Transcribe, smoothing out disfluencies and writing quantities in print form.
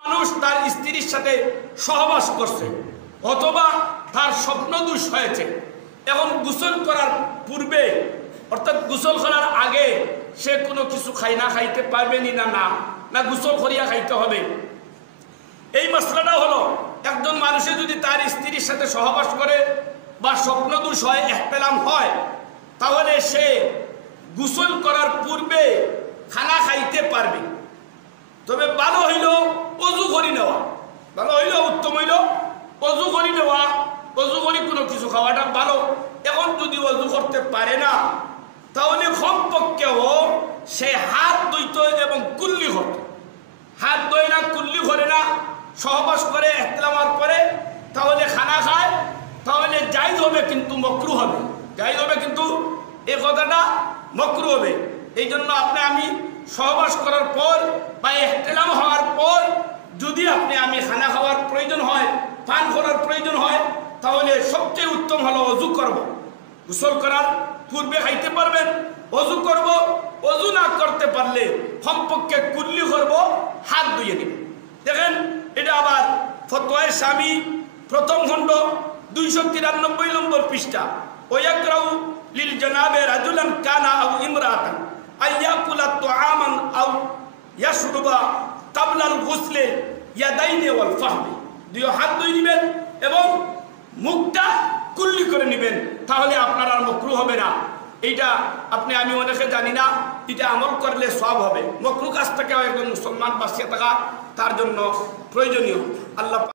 মানুষ তার স্ত্রীর সাথে সহবাস করছে অথবা তার স্বপ্নদোষ হয়েছে, এখন গোসল করার পূর্বে অর্থাৎ গোসল করার আগে সে কোনো কিছু খাইতে পারবেনি না না গোসল করিয়া খাইতে হবে। এই মশলাটা হলো, একজন মানুষে যদি তার স্ত্রীর সাথে সহবাস করে বা স্বপ্নদোষ হয়, ইহতিলাম হয়, তাহলে সে গোসল করার পূর্বে খানা খাইতে পারবে। তবে ভালো হইল অজু করে নেওয়া, ভালো হইল উত্তম হইল অজু করে নেওয়া, অজু করে কোনো কিছু খাওয়াটা ভালো। এখন যদি অজু করতে পারে না, তাহলে কমপক্ষেও সে হাত ধুইত এবং কুল্লি করত। হাত ধোয় না, কুল্লি করে না, সহবাস করে ইহতিলামের পরে তাহলে খানা খায়, তাহলে জায়েজ হবে কিন্তু মাকরুহ হবে, জায়েজ হবে কিন্তু এই কথাটা মাকরুহ হবে। এই জন্য আমি সহবাস করার পর বা ইহতিলাম হওয়ার পর যদি আমি খানা খাওয়ার প্রয়োজন হয়, পান করার প্রয়োজন হয়, তাহলে সবচেয়ে উত্তম হলো অজু করব। গোসল করার পূর্বে খাইতে পারবেন, অজু করব। অজু না করতে পারলে কমপক্ষে কুল্লি করব, হাত ধুয়ে নিব। দেখেন, এটা আবার ফতোয়ায়ে শামী প্রথম খণ্ড 293 নম্বর পৃষ্ঠা। ওয়াকরাউ লিল জানাবে রাজুলান কানা আও ইমরাতান আইয়াকুলা তুআমান আও ইয়াশরুবা ক্বাবলাল গুসলে ইয়াদাইনি ওয়াল ফাহমি। দুই হাত ধুয়ে নেবেন এবং মুখটা কুল্লি করে নেবেন, তাহলে আপনার আর মাকরুহ হবে না। এইটা আমি অনেকে জানি না, এটা আমল করলে সব হবে। মাকরুহ কাজ থেকে একজন মুসলমান বাঁচিয়ে থাকা তার জন্য প্রয়োজনীয়। আল্লাহ